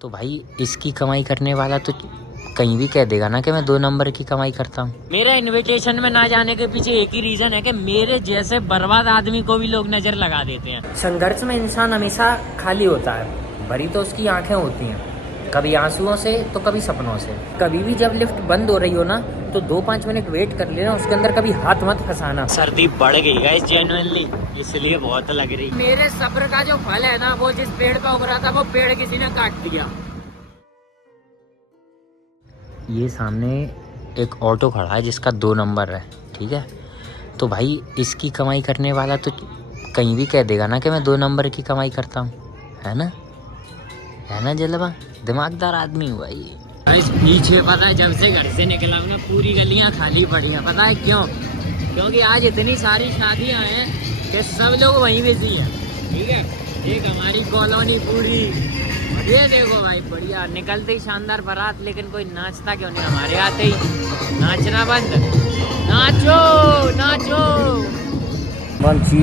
तो भाई इसकी कमाई करने वाला तो कहीं भी कह देगा ना कि मैं 2 नंबर की कमाई करता हूँ। मेरा इनविटेशन में ना जाने के पीछे एक ही रीजन है कि मेरे जैसे बर्बाद आदमी को भी लोग नजर लगा देते हैं। संघर्ष में इंसान हमेशा खाली होता है, भरी तो उसकी आंखें होती हैं, कभी आंसुओं से तो कभी सपनों से। कभी भी जब लिफ्ट बंद हो रही हो ना तो 2-5 मिनट वेट कर लेना, उसके अंदर कभी हाथ मत फंसाना। सर्दी बढ़ गई गाइस जेन्युइनली, इसलिए बहुत लग रही। मेरे सब्र का जो फल है ना, वो जिस पेड़ पे उग रहा था वो पेड़ किसी ने काट दिया। ये सामने एक ऑटो खड़ा है जिसका 2 नंबर है, ठीक है। तो भाई इसकी कमाई करने वाला तो कहीं भी कह देगा ना कि मैं 2 नंबर की कमाई करता हूँ, है ना जलवा, दिमागदार आदमी हूँ भाई। इस पीछे पता है जब से घर से निकला हूँ ना पूरी गलियाँ खाली पड़ी हैं। पता है क्यों? क्योंकि आज इतनी सारी शादियाँ हैं कि सब लोग वहीं बिजी हैं, ठीक है। एक हमारी कॉलोनी पूरी, ये देखो भाई बढ़िया निकलते ही शानदार बारात, लेकिन कोई नाचता क्यों नहीं? हमारे आते ही नाचना बंद। नाचो नाचो।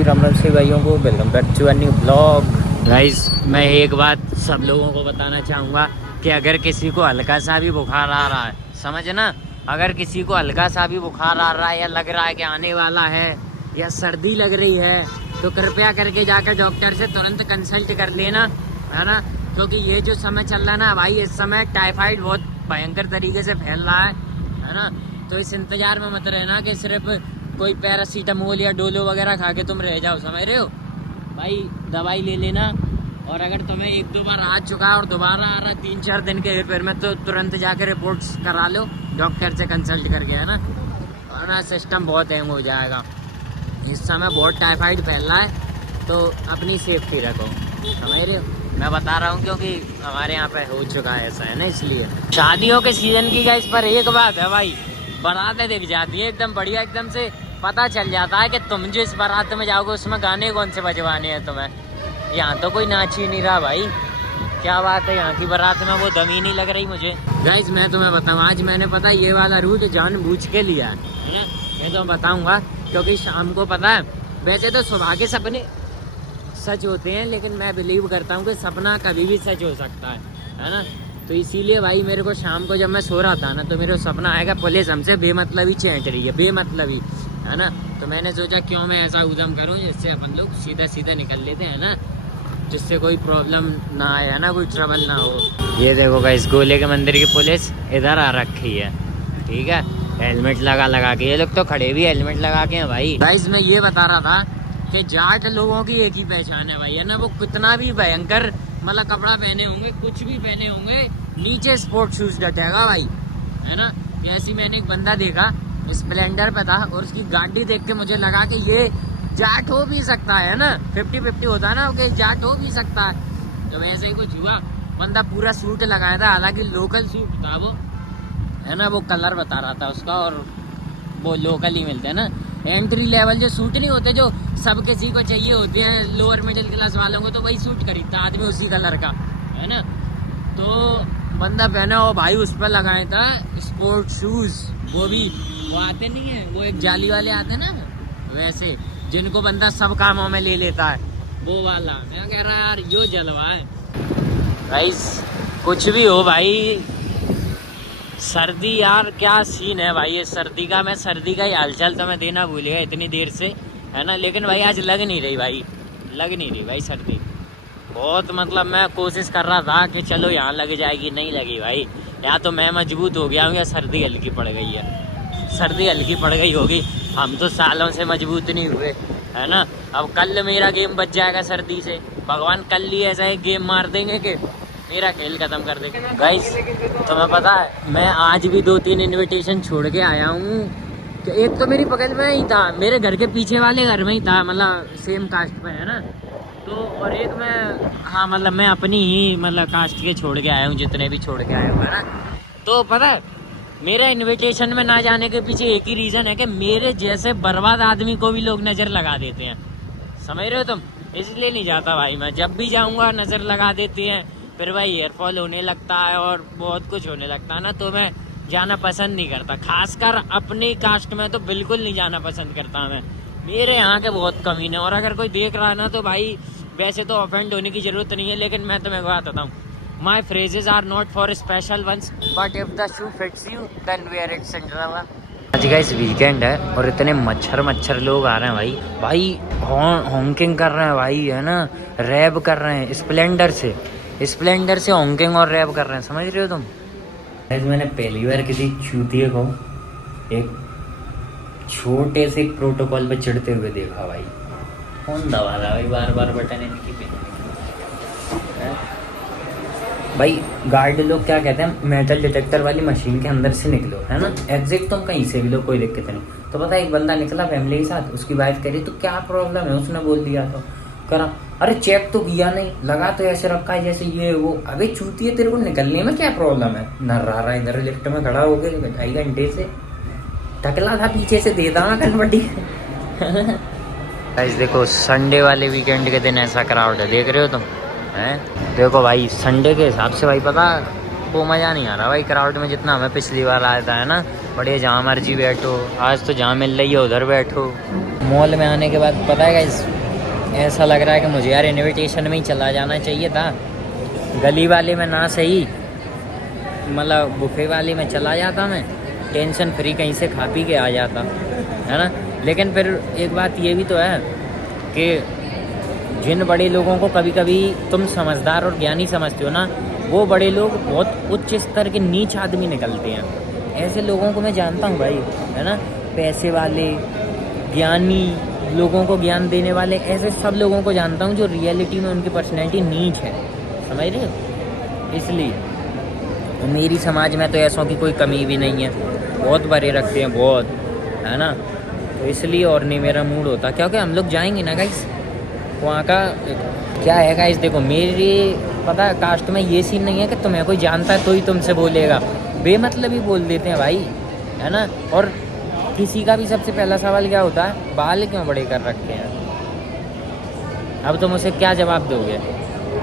रमन से भाइयों को welcome back to a new blog. Guys मैं एक बात सब लोगों को बताना चाहूँगा कि अगर किसी को हल्का सा भी बुखार आ रहा है, समझना, अगर किसी को हल्का सा भी बुखार आ रहा है या लग रहा है कि आने वाला है या सर्दी लग रही है, तो कृपया करके जाकर डॉक्टर से तुरंत कंसल्ट कर लेना, है ना। क्योंकि ये जो समय चल रहा है ना भाई, इस समय टाइफाइड बहुत भयंकर तरीके से फैल रहा है ना। तो इस इंतजार में मत रहना कि सिर्फ कोई पैरासीटामोल या डोलो वगैरह खा के तुम रह जाओ, समझ रहे हो भाई। दवाई ले लेना, और अगर तुम्हें 1-2 बार आ चुका है और दोबारा आ रहा है 3-4 दिन के फिर में, तो तुरंत जाकर रिपोर्ट्स करा लो डॉक्टर से कंसल्ट करके, है ना। और ना सिस्टम बहुत हैंग हो जाएगा। इस समय बहुत टाइफाइड फैल रहा है, तो अपनी सेफ्टी रखो, समझ रहे हो। मैं बता रहा हूँ क्योंकि हमारे यहाँ पे हो चुका है ऐसा, है ना, इसलिए। शादियों के सीजन की गाइस पर एक बात है भाई, बारातें दिख जाती है एकदम बढ़िया, एकदम से पता चल जाता है कि तुम जिस बारात में जाओगे उसमें गाने कौन से बजवाने हैं तुम्हें। यहाँ तो कोई नाच ही नहीं रहा भाई, क्या बात है, यहाँ की बारात में वो दम ही नहीं लग रही मुझे। गाइस मैं तुम्हें बताऊँ, आज मैंने पता ये वाला रूट जानबूझ के लिया है ना, ये तो बताऊँगा। क्योंकि शाम को पता है, वैसे तो सुबह के सपने सच होते हैं, लेकिन मैं बिलीव करता हूँ कि सपना कभी भी सच हो सकता है ना। तो इसीलिए भाई मेरे को शाम को जब मैं सो रहा था ना, तो मेरे को सपना आएगा पुलिस हमसे बेमतलबी छेंट रही है, बेमतलबी, है ना। तो मैंने सोचा क्यों मैं ऐसा उद्यम करूँ जिससे अपन लोग सीधा सीधा निकल लेते हैं ना, जिससे कोई प्रॉब्लम ना आए, है ना, कोई ट्रबल ना हो। ये देखो गाइस, गोले के मंदिर की पुलिस इधर आ रखी है, ठीक है, हेलमेट लगा के। ये लोग तो खड़े भी हेलमेट लगा के हैं भाई। गाइस मैं ये बता रहा था कि जाट लोगों की एक ही पहचान है भाई, है ना। वो कितना भी भयंकर मतलब कपड़ा पहने होंगे, कुछ भी पहने होंगे, नीचे स्पोर्ट शूज डटेगा भाई, है ना। ऐसी मैंने एक बंदा देखा स्प्लेंडर पे था, और उसकी गाड़ी देख के मुझे लगा कि ये जाट हो भी सकता है ना, 50-50 होता है ना कि जाट हो भी सकता है। तो वैसे ही कुछ हुआ, बंदा पूरा सूट लगाया था, हालांकि लोकल सूट था वो, है ना। वो कलर बता रहा था उसका, और वो लोकल ही मिलते हैं ना, एंट्री लेवल जो सूट नहीं होते जो सब किसी को चाहिए होते हैं, लोअर मिडिल क्लास वालों को, तो वही सूट खरीदता आदमी उसी कलर का, है ना। तो बंदा पहना हो भाई, उस पर लगाया था स्पोर्ट शूज, वो भी वो आते नहीं है, वो एक जाली वाले आते ना वैसे, जिनको बंदा सब कामों में ले लेता है, वो वाला। मैं कह रहा यार यो जलवा है गाइस। कुछ भी हो भाई, सर्दी यार क्या सीन है भाई ये सर्दी का। मैं सर्दी का ही हालचाल तो मैं देना भूल गया इतनी देर से, है ना। लेकिन भाई आज लग नहीं रही भाई सर्दी बहुत, मतलब मैं कोशिश कर रहा था कि चलो यहाँ लग जाएगी, नहीं लगी भाई। या तो मैं मजबूत हो गया हूँ या सर्दी हल्की पड़ गई है। सर्दी हल्की पड़ गई होगी, हम तो सालों से मजबूत नहीं हुए, है ना। अब कल मेरा गेम बच जाएगा सर्दी से, भगवान कल ही ऐसा एक गेम मार देंगे कि मेरा खेल खत्म कर देंगे। गाइस तुम्हें पता है, मैं आज भी 2-3 इनविटेशन छोड़ के आया हूँ। एक तो मेरी बगल में ही था, मेरे घर के पीछे वाले घर में ही था, मतलब सेम कास्ट पे, है ना। तो और एक मैं, हाँ मतलब मैं अपनी ही मतलब कास्ट के छोड़ के आया हूँ, जितने भी छोड़ के आया हूँ, है ना। तो पता है मेरा इनविटेशन में ना जाने के पीछे एक ही रीज़न है कि मेरे जैसे बर्बाद आदमी को भी लोग नज़र लगा देते हैं, समझ रहे हो तुम। इसलिए नहीं जाता भाई, मैं जब भी जाऊँगा नज़र लगा देते हैं, फिर भाई हेयरफॉल होने लगता है और बहुत कुछ होने लगता है ना, तो मैं जाना पसंद नहीं करता। खासकर अपनी कास्ट में तो बिल्कुल नहीं जाना पसंद करता मैं, मेरे यहाँ के बहुत कमीने। और अगर कोई देख रहा है ना तो भाई वैसे तो ऑफेंड होने की ज़रूरत नहीं है, लेकिन मैं तुम्हें बात बताऊँ, My phrases are not for special ones, but if the shoe fits you, then wear it, Cinderella. आज गाइस वीकेंड है और इतने मच्छर लोग आ रहे हैं भाई हॉन्किंग कर रहे हैं भाई, है ना, रैप कर रहे हैं स्प्लेंडर से हॉन्किंग और रैप कर रहे हैं, समझ रहे हो तुम। मैंने पहली बार किसी चूतिए को एक छोटे से प्रोटोकॉल पे चढ़ते हुए देखा भाई। कौन दबा रहा भाई बार बार बटन इनकी पे भाई। गार्ड लोग क्या कहते हैं, मेटल डिटेक्टर वाली मशीन के अंदर से निकलो, है ना, एग्जिट तुम कहीं से भी लो, कोई दिक्कत नहीं। तो पता है एक बंदा निकला फैमिली के साथ, उसकी वाइफ कह रही तो क्या प्रॉब्लम है, उसने बोल दिया तो करा, अरे चेक तो किया नहीं, लगा तो ऐसे रखा है जैसे ये वो। अबे चूती है, तेरे को निकलने में क्या प्रॉब्लम है। नर्रा इधर लिफ्ट में खड़ा हो गए 2.5 घंटे से, टकला था पीछे से, दे दाना कन्वर्टी। गाइस देखो संडे वाले वीकेंड के दिन ऐसा क्राउड है, देख रहे हो तुम हैं। देखो भाई संडे के हिसाब से भाई पता वो मज़ा नहीं आ रहा भाई क्राउड में जितना हमें पिछली बार आया था, है ना। बढ़िया जहाँ मर्जी बैठो, आज तो जहाँ मिल रही है उधर बैठो। मॉल में आने के बाद पता है गाइस ऐसा लग रहा है कि मुझे यार इनविटेशन में ही चला जाना चाहिए था, गली वाले में ना सही, मतलब बुफे वाले में चला जाता, मैं टेंशन फ्री कहीं से खा पी के आ जाता, है ना। लेकिन फिर एक बात ये भी तो है कि जिन बड़े लोगों को कभी कभी तुम समझदार और ज्ञानी समझते हो ना, वो बड़े लोग बहुत उच्च स्तर के नीच आदमी निकलते हैं। ऐसे लोगों को मैं जानता हूँ भाई, है ना, पैसे वाले, ज्ञानी, लोगों को ज्ञान देने वाले, ऐसे सब लोगों को जानता हूँ जो रियलिटी में उनकी पर्सनैलिटी नीच है, समझ रहे हो। इसलिए मेरी समाज में तो ऐसों की कोई कमी भी नहीं है, बहुत बड़े रखते हैं बहुत, है ना। तो इसलिए और नहीं मेरा मूड होता, क्योंकि हम लोग जाएंगे ना गाइस वहाँ का क्या है गाइस। देखो मेरी पता है कास्ट में ये सीन नहीं है कि तुम्हें कोई जानता है तो ही तुमसे बोलेगा, बेमतलब ही बोल देते हैं भाई, है ना। और किसी का भी सबसे पहला सवाल क्या होता है, बाल क्यों बड़े कर रखे हैं। अब तुम उसे क्या जवाब दोगे,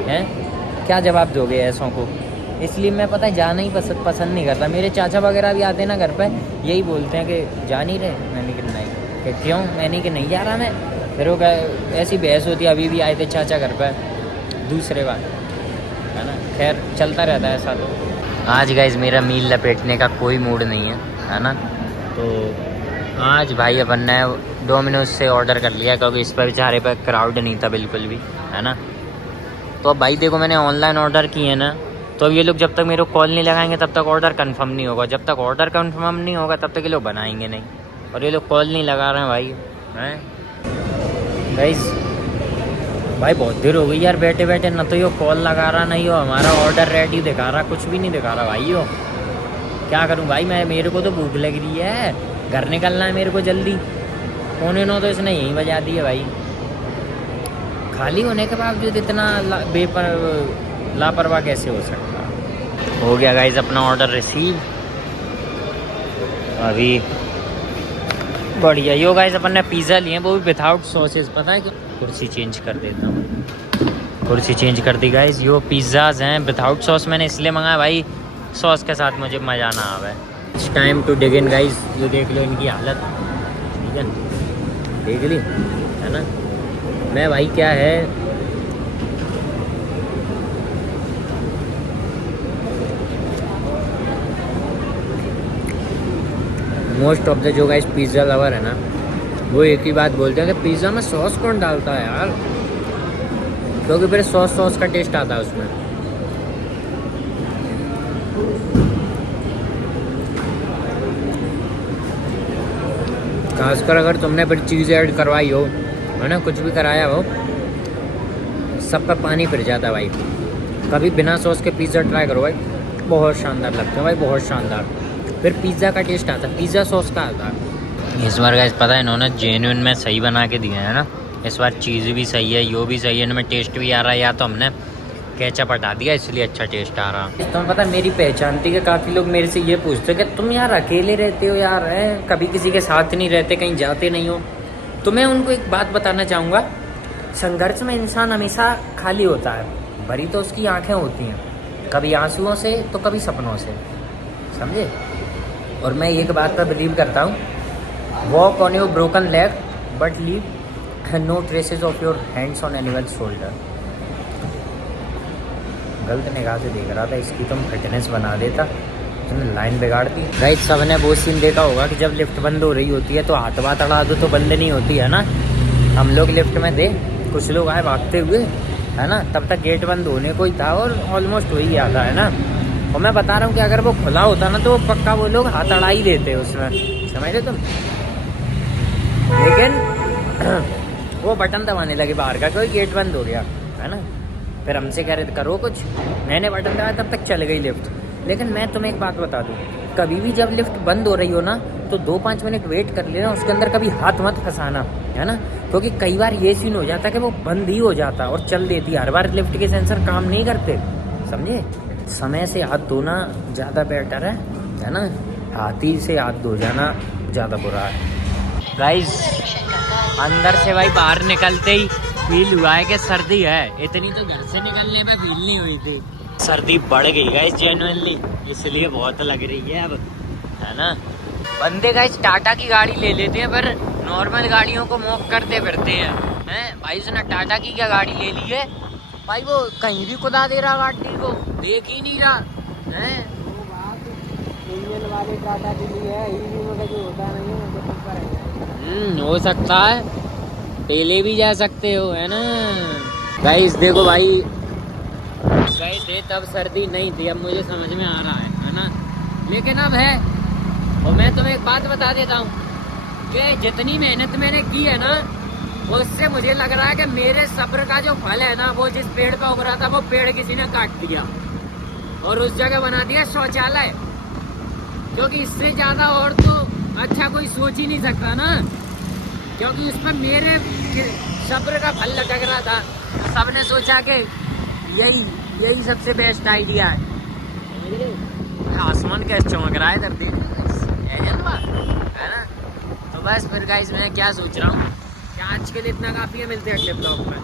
हैं, क्या जवाब दोगे ऐसों को। इसलिए मैं पता है जाना ही पसंद नहीं करता। मेरे चाचा वगैरह भी आते हैं ना घर पे, यही बोलते हैं कि जा नहीं रहे, मैंने कि नहीं, कि क्यों, मैंने कि नहीं जा रहा मैं। फिर वो ऐसी बहस होती है। अभी भी आए थे चाचा घर पे दूसरे बार, है ना। खैर चलता रहता है ऐसा। तो आज गाइस मेरा मील लपेटने का कोई मूड नहीं है ना। तो आज भाई अपन ने डोमिनोज से ऑर्डर कर लिया क्योंकि इस पर बेचारे पे क्राउड नहीं था बिल्कुल भी, है ना। तो अब भाई देखो मैंने ऑनलाइन ऑर्डर किए हैं ना, तो अब ये लोग जब तक मेरे को कॉल नहीं लगाएंगे तब तक ऑर्डर कंफर्म नहीं होगा, जब तक ऑर्डर कंफर्म नहीं होगा तब तक ये लोग बनाएंगे नहीं। और ये लोग कॉल नहीं लगा रहे हैं भाई, हैं गाइस। भाई बहुत देर हो गई यार बैठे बैठे, ना तो ये कॉल लगा रहा, नहीं हो हमारा ऑर्डर रेडी दिखा रहा, कुछ भी नहीं दिखा रहा भाई। हो क्या करूं भाई मैं, मेरे को तो भूख लग रही है, घर निकलना है मेरे को जल्दी। 9:45 तो इसने यहीं बजा दी है भाई। खाली होने के बावजूद इतना लापरवाह कैसे हो सकता। हो गया गाइस अपना ऑर्डर रिसीव। अभी बढ़िया यो गाइस अपन ने पिज़्ज़ा लिए, वो भी विदाउट सॉसेस। पता है कि कुर्सी चेंज कर देता हूँ, कुर्सी चेंज कर दी गाइस। यो पिज़्ज़ाज हैं विदाउट सॉस, मैंने इसलिए मंगाया भाई सॉस के साथ मुझे मज़ा ना आवे। It's time to dig in guys. ये देख लो इनकी हालत, ठीक है, देख ली, है ना। मैं भाई क्या है, मोस्ट ऑफ द जो गाइस पिज़्ज़ा लवर है ना, वो एक ही बात बोलते हैं कि पिज़्ज़ा में सॉस कौन डालता है यार, क्योंकि फिर सॉस का टेस्ट आता है उसमें। खासकर अगर तुमने फिर चीज़ ऐड करवाई हो, है ना, कुछ भी कराया हो, सब पर पानी फिर जाता है भाई। कभी बिना सॉस के पिज़्ज़ा ट्राई करो भाई, बहुत शानदार लगता है भाई, बहुत शानदार। फिर पिज़्ज़ा का टेस्ट आता है, पिज़्ज़ा सॉस का आता है। इस बार गाइस पता है इन्होंने जेन्युइन में सही बना के दिया है ना। इस बार चीज़ भी सही है, यो भी सही है, इनमें टेस्ट भी आ रहा है। या तो हमने केचप हटा दिया इसलिए अच्छा टेस्ट आ रहा। तो पता है मेरी पहचान थी कि काफ़ी लोग मेरे से ये पूछते कि तुम यार अकेले रहते हो यार, हैं, कभी किसी के साथ नहीं रहते, कहीं जाते नहीं हो। तो मैं उनको एक बात बताना चाहूँगा, संघर्ष में इंसान हमेशा खाली होता है, भरी तो उसकी आँखें होती हैं, कभी आंसुओं से तो कभी सपनों से, समझे। और मैं एक बात पर बिलीव करता हूँ, walk on your broken leg but leave no traces of your hands on anyone's shoulder. गलत निगाह से देख रहा था, इसकी तुम फिटनेस बना देता, तुमने लाइन बिगाड़ दी। गाइस सबने वो सीन देखा होगा कि जब लिफ्ट बंद हो रही होती है तो हाथ बात अड़ा दो तो बंद नहीं होती है ना। हम लोग लिफ्ट में थे, कुछ लोग आए भागते हुए, है ना, तब तक गेट बंद होने को ही था और ऑलमोस्ट हो ही आता है ना। और मैं बता रहा हूँ कि अगर वो खुला होता ना तो पक्का वो लोग हाथ अड़ा ही देते उसमें, समझ रहे तुम। लेकिन वो बटन दबाने लगे बाहर का, कोई गेट बंद हो गया, है ना। फिर हमसे कह रहे थे करो कुछ, मैंने बटन दबाया तब तक चल गई लिफ्ट। लेकिन मैं तुम्हें एक बात बता दूँ, कभी भी जब लिफ्ट बंद हो रही हो ना तो 2-5 मिनट वेट कर लेना, उसके अंदर कभी हाथ मत फंसाना, है ना। क्योंकि कई बार ये सीन हो जाता है कि वो बंद ही हो जाता और चल देती, हर बार लिफ्ट के सेंसर काम नहीं करते, समझे। समय से हाथ धोना ज़्यादा बेटर है ना, हाथी से हाथ धो जाना ज़्यादा बुरा है। गाइस अंदर से भाई बाहर निकलते ही फील हुआ है कि सर्दी है, इतनी तो घर से निकलने में फील नहीं हुई थी। सर्दी बढ़ गई गाइस जेन्युइनली, इसलिए बहुत लग रही है अब, है ना। बंदे गाइस टाटा की गाड़ी ले लेते हैं पर नॉर्मल गाड़ियों को मॉक करते फिरते हैं भाई। उसने टाटा की क्या गाड़ी ले ली है भाई, वो कहीं भी कुदा दे रहा गाड़ी को, देख ही नहीं रहा है। इंजन वाले टाटा के लिए है, ईवी में जो होता नहीं है तो सब करेंगे। हो सकता है, टेले भी जा सकते हो, है ना। गाइस देखो भाई, गए थे तब सर्दी नहीं थी, अब मुझे समझ में आ रहा है ना, लेकिन अब है। और मैं तुम्हें एक बात बता देता हूँ कि जितनी मेहनत मैंने की है ना, उससे मुझे लग रहा है कि मेरे सब्र का जो फल है ना, वो जिस पेड़ पे उग रहा था वो पेड़ किसी ने काट दिया और उस जगह बना दिया शौचालय। क्योंकि इससे ज़्यादा और तो अच्छा कोई सोच ही नहीं सकता ना, क्योंकि उस पर मेरे सब्र का फल लटक रहा था। सबने सोचा कि यही सबसे बेस्ट आइडिया है। आसमान कैसे चमक रहा है इधर, है ना। तो बस फिर गाइस मैं क्या सोच रहा हूँ कि आज के लिए इतना काफ़ी है, मिलते हैं अगले ब्लॉग में।